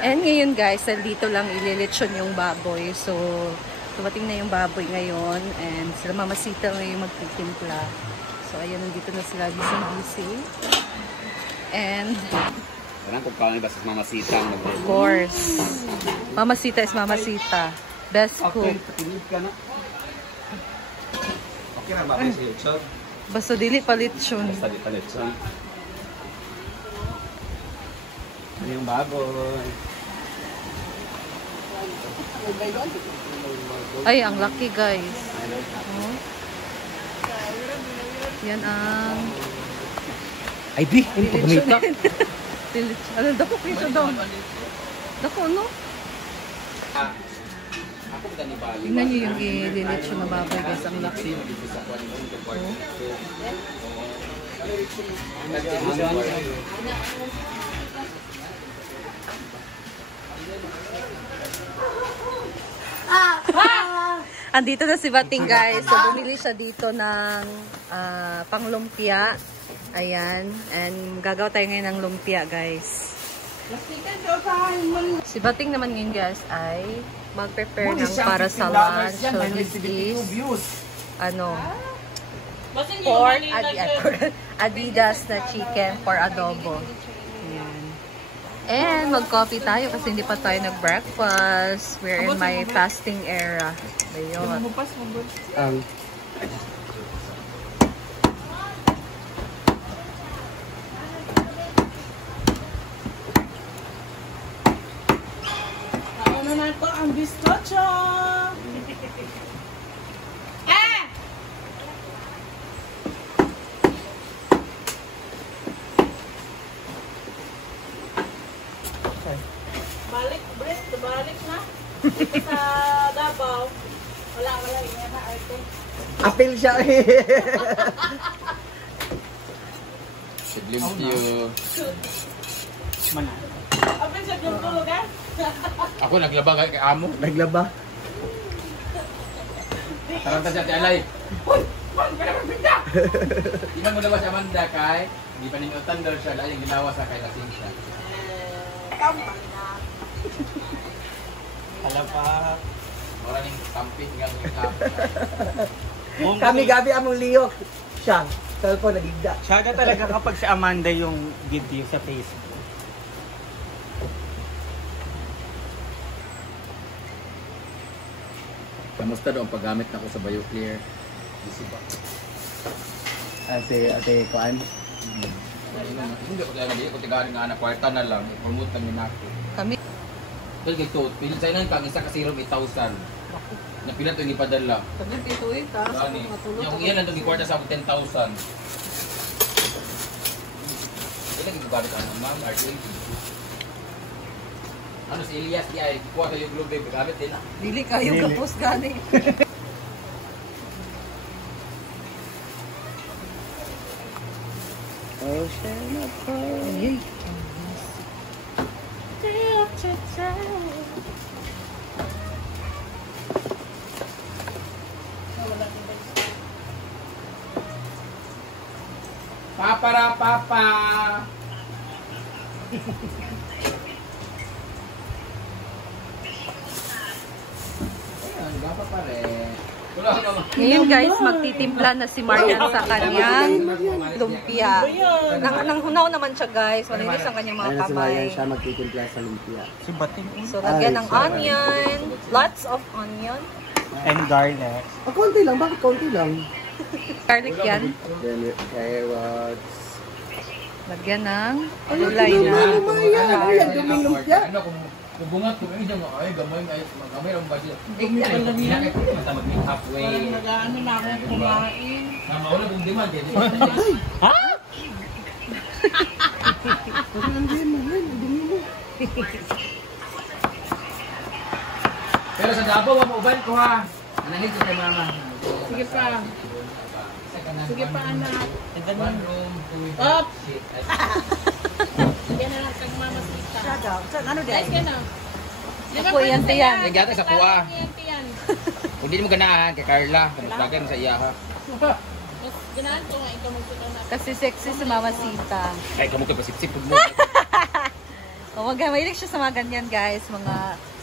And ngayon guys, dito lang ililitsyon yung baboy. So, dumating na yung baboy ngayon. And sila mamasita ngayon magtitimpla. So, ayan, nandito na sila busy-busy. And parang kung kami basta mamasita. Of course. Mamasita is mamasita. Best cook. Okay, patinid ka na. Okay na, bakit si Lechon? Basta dili palitsyon. Basta di pa Lechon. Ano yung baboy? Ay, ang lucky guys. Oh. Yan ang Ay, di! Ano pa ganito? ano, dako piso daw. Dako, no? Tingnan nyo yung ililitsyon na baboy guys. Ang laki. Andito na si Bating guys. So, bumili siya dito ng panglumpia. Ayan. And gagawa tayo ngayon ng lumpia guys. Si Bating naman ngayon guys ay mag-prepare ng para sa lunch. So this is pork Adidas na chicken for adobo. Ayan. And mag-coffee tayo kasi hindi pa tayo nag-breakfast. We're in my fasting era. Ayun. Ang bizcocho! Balik, Brett. Balik na. Sa Davao. Wala. Yan na arte. Apil siya eh. Siglim you. Apil siya yung tulog eh. Ako naglaba kay amo. Naglaba. Taranta siya ti Alay. Hoy! Man, kaya magpinda! Di man mo naman si Amanda kay di pa ningutan daw siya dahil yung ginawa sa kay lasing siya. Tama na. Alam pa. Maraming camping nga Kami gabi among liyok. Siya. Cellphone nagigda. Siya na talaga kapag si Amanda yung video sa Facebook. Kamusta daw ang paggamit na ko sa BioClear? Busy ba? Si Ate Kuan. Hindi ko tayo nabili. Kung tigarin nga na kwarta na lang, promote lang yun ako. Kami. Pero ito, pilit sa'yo na yung pang-isa kasi rom 8,000. Napila ito yung ipadala. Sabi dito eh, taas ako matulog. Yung iyan lang itong ikwarta sa 10,000. Ito nagigabari ka naman, ma'am, RJ. Ano si Elias di ay kuha kayo globe gamit din ah. Dili kayo kapos gani. Ocean of Ay. Papara papa. Ngayon guys, magtitimpla na si Marian sa kanyang lumpia. Nanghunaw naman siya guys, malinis ang kanyang mga kamay. siya magtitimpla sa lumpia. Si Bating. So lagyan ng onion, lots of onion. And garlic. Konti lang, bakit konti lang? Garlic yan. Then carrots. Lagyan ng gulay na. Duming lumpia. Kubungat ko ay dyan ay gamay ang budget. Mata mag-meet halfway. Nag-ano na ako kumain. Maula kung demand yan. Ha? Pero sa Davao, uban ko ha. Nanahig ko kay mama. Sige pa. Sige pa anak. One room, two Up! shit. Sige na lang kang mama sita. Ano Guys, ka na. Ako yan tiyan. Nagyata sa kuha. Yan. Kung di mo ganahan kay Carla, kamustagan sa iya ha. Mas ganahan ko nga ikaw magsuto na. Kasi sexy si Mama Sita. Ay, kamu ka pasipsip mo. O, mahilig siya sa mga ganyan, guys. Mga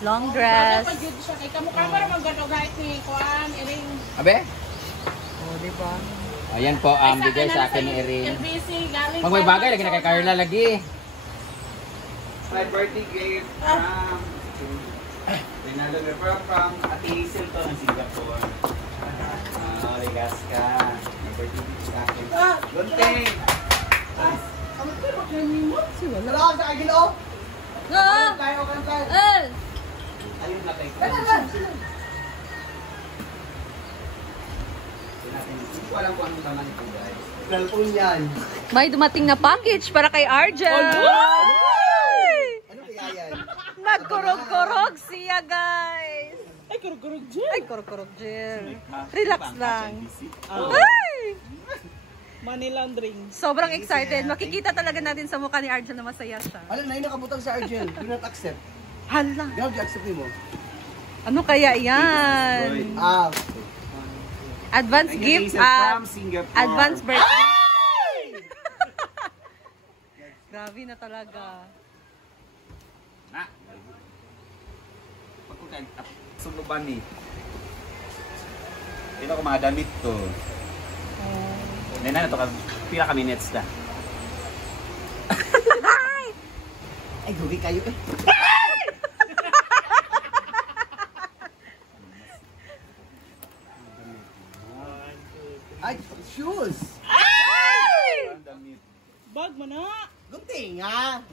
long dress. Pag yun siya, kay kamukha mo naman gano'n kahit ni Kuan, Iring. Abe? O, diba? Ayan po, bigay sa akin ni Erin. LBC, galing Pag may bagay, lagi na kay Carla lagi. My birthday gift from Rinaldo Rivera from Ate Hazel to ng Singapore. Ligas ka. My birthday gift sa akin. Gunting! Wala ka sa akin, oh! No! Tayo, tayo. Ayun na tayo. Hindi ko alam kung anong laman ito, guys. Cellphone yan. May dumating na package para kay Arjan. Ano kaya yan? Nagkurog-kurog siya, guys. Ay, kurog-kurog dyan. Ay, kurog-kurog, Jill. Relax lang. Oh. Ay! Money laundering. Sobrang excited. Makikita talaga natin sa mukha ni Arjan na masaya siya. Alam na, yung nakabutang sa Argel. Do not accept. Hala. Grabe, accept mo. Ano kaya yan? Ah, Advance gift from Singapore. advance birthday. Grabe na talaga. Na. Pag kung kayo suluban eh. Hindi ko mga damit to. Hindi na ito, pila ka minutes na. ay, gugi kayo eh. Ay, shoes! Ang damit. Bag mo na. Gunting, ha?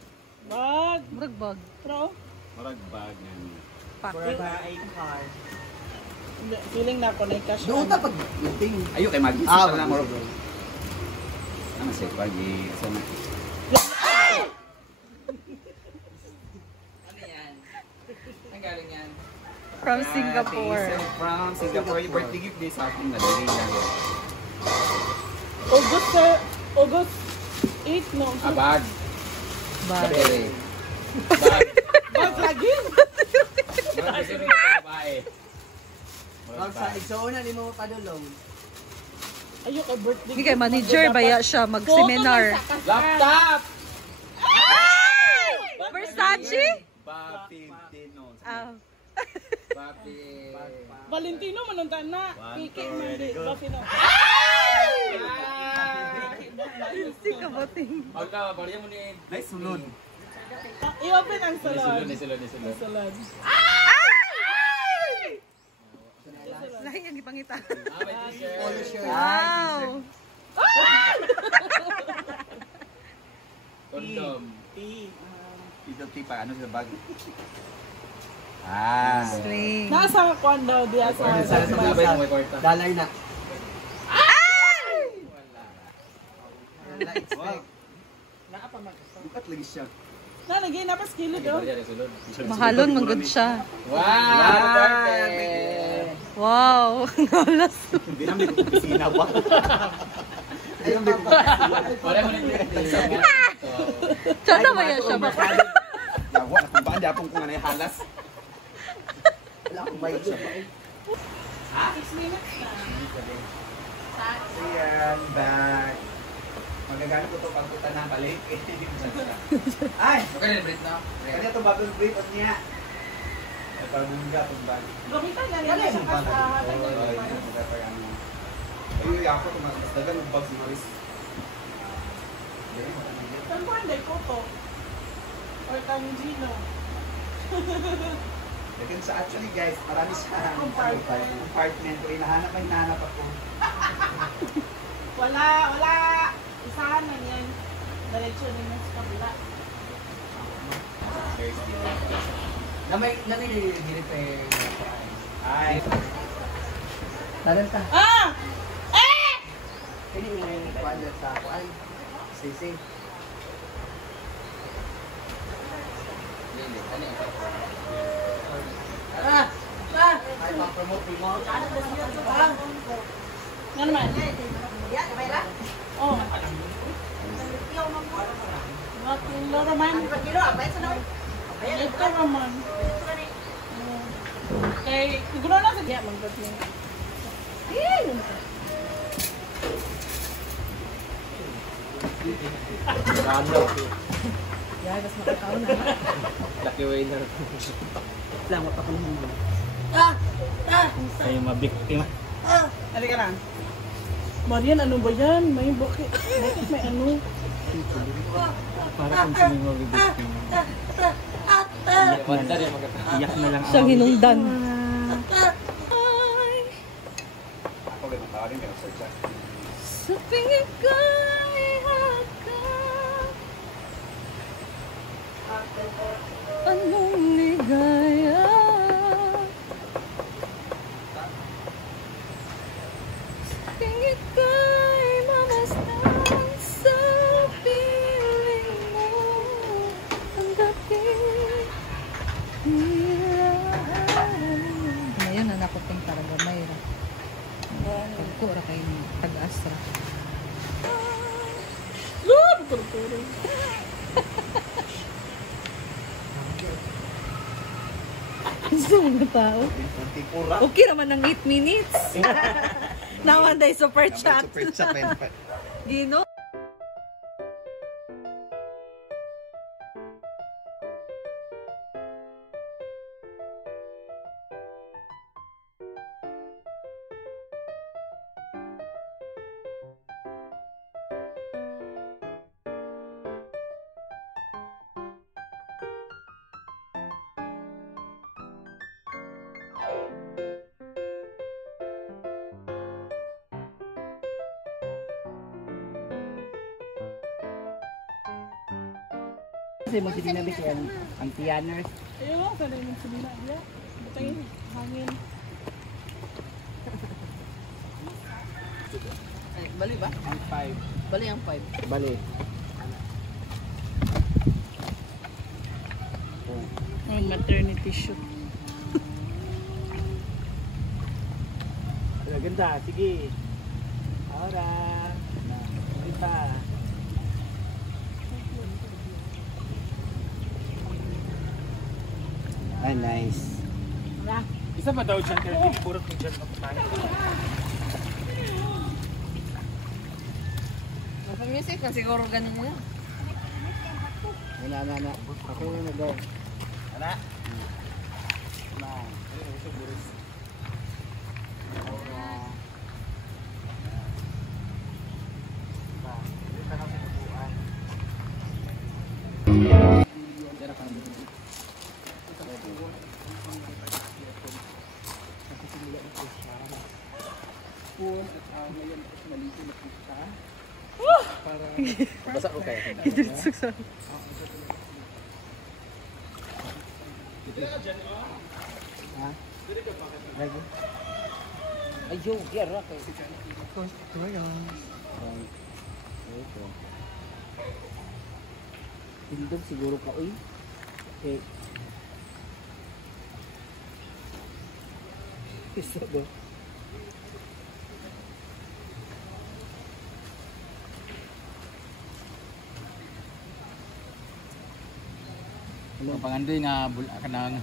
Bag. Muragbag. Pero, Marag bag nga niya. Packet. hindi, feeling na ako na i-cash. Doon ta pag gunting. Ayo kay mag-isip Ah, pa lang. mag-isip. Ano siya pag Ano yan? Saan galing yan? From Singapore. From Singapore. Yung birthday gift din sa akin. Nadali lang. August 8, no? Bag. Bag. Bag. Bag. Bag lagi. Bag kasi rin sa babae. Pag sa igsoon ni mo padulong. Ayok kay birthday. Hindi kay manager, baya siya mag-seminar. Laptop! Versace? Ba 15 no. Ah. Papi. Valentino manuntan na. Kiki man di. Valentino. Si kaboting. Pagka, bariya mo ni... Nice sulod. I-open ang salon. Nisulod. Salon. Lahi ang ipangita. May t-shirt. Polo shirt. Wow! Condom. Ito tipa ano sa bag. String. Nasa kwan daw diya sa Sabay mo may kwarta. Dollar na. Bukat lagi siya. na lagi na pas kilo daw. Bariya nisulod. Mahalon, manggod siya. Wow! Happy birthday! Wow! Nalas. Hindi namin ko pisina ba. Bariya mo ni birthday. Tsaka ba yan siya? Yawa na kung baan di akong kung ano yung halas. Wala akong bayad siya. 6 minutes na. Ayan, back. Magagano ko ito pag puta ng balik. Ay! Okay na break na. Kaya ito bagong break on niya. Ay, parang nungga itong bag. Gamitan na rin sa kasa. Ay, ako ito mas dagan ng bag si Maris. Saan ko hindi ko to? Or Tangino? Lakin sa actually guys, marami siya Compartment. compartment. Kung hinahanap ako. Wala. Isahan na yan. Diretso nila sa kabila. Namay nire-repair. Ay, Tanan ta. Ah! Kini yung kuan sa kuan. Sisi. Ah! Ay, pang-promote mo. Nga naman? Oh. Mga kilo naman. Ito naman. Kay, siguro na sa diya magbat niya. Yan, mas makakaon na. Lucky winner. Salamat ako naman. Kayo mabiktima. Halika na. Marian, ano ba yan? May bakit may ano? Para kung sino yung mabibiktima. Iyak na lang Siyang hinungdan. Ako ganun tawagin ka sa chat. Sa tingin ko ay haka. Anong ligaya? Sa tingin ko ay mamasdan sa piling mo. Ang dating hilaan. Ngayon, anak ko ting talaga, Mayra. Pagkura kayo ni Tag-Astra. Gusto mo na tao? Okay naman ng 8 minutes. Nawanday super chat. Gino? Kasi mo sinabi siya ang pianers. Ayun lang, sana yung sumila niya. Butay, hangin. Ay, bali ba? Ang 5. Bali ang 5. Bali. Oh, maternity shoot. Ganda, sige. Ahora. Kita. Ay, nice. Isa ba daw dyan? Kaya hindi burot mo dyan kapatay. Nasa music na siguro ganun mo. Wala. Ako na daw. Wala. Na. Ito burot. Ahora. Kita na sa kubuan. Dara ka. Basa ko kaya. Ha? Lagi. Ayo, biar ra kay. Ito. Tindog siguro ka oy. Okay. Isa ba? Ang pangandoy nga kanang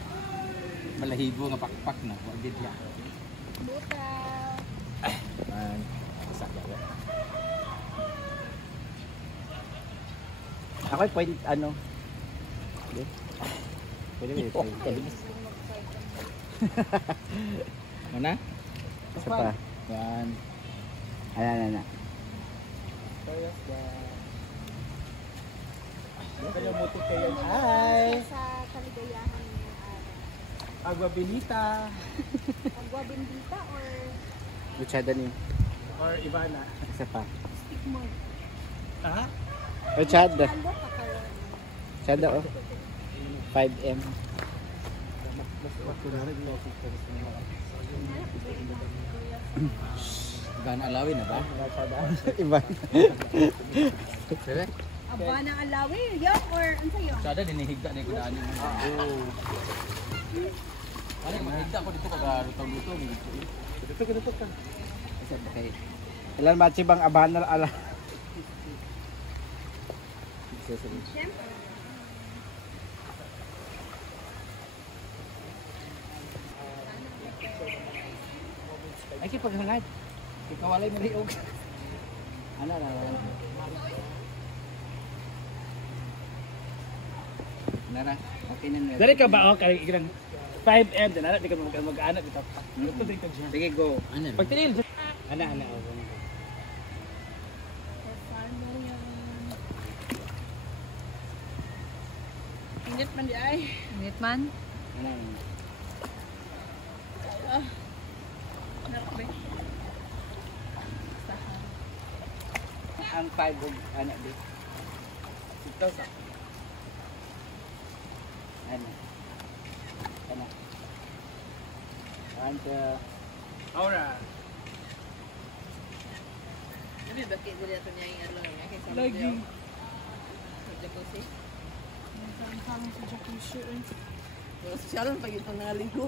balahibo nga pakpak na wa gid ya. Buta. Man, sakya ba. Ako point ano? Okay. Pwede ba ito? Mana? Isa pa. Yan. Ayan. Kaya mo kayo. Hi! Sa kaligayahan ng araw. Agua Benita. Agua bendita or Luchada ni. Or Ivana. Isa pa. stick mo? Ha? Luchada. Ano pa karon? Luchada oh. 5M. Gana alawin na ba? Iban. Sere? Aba ng alawi, yung or ano sa'yo? Sada dinihigda na yung daanin. Oo. Ano yung mahigda ko dito kag-lutong-lutong. Dito ka. Okay. Ilan matsi bang abanal ala? Siyempre. Ay kipaghangad. Ikawalay mo liog. Ano. Nara, okay na. Dari ka ba okay ilang 5M din ana di ka mag-anak dito. Ito dito siya. Sige, go. Ano? Pagtinil. Ana oh. Init man di ay. Init man. Ano? Nakbe. Ang 5 og anak di. Ito sa. Ano? Ano? Ante. Aura. Hindi ba kaya dito niya yung ano niya kay sa Lagi. Sa jacuzzi. Ang sa jacuzzi. Social pa ito nga ligo.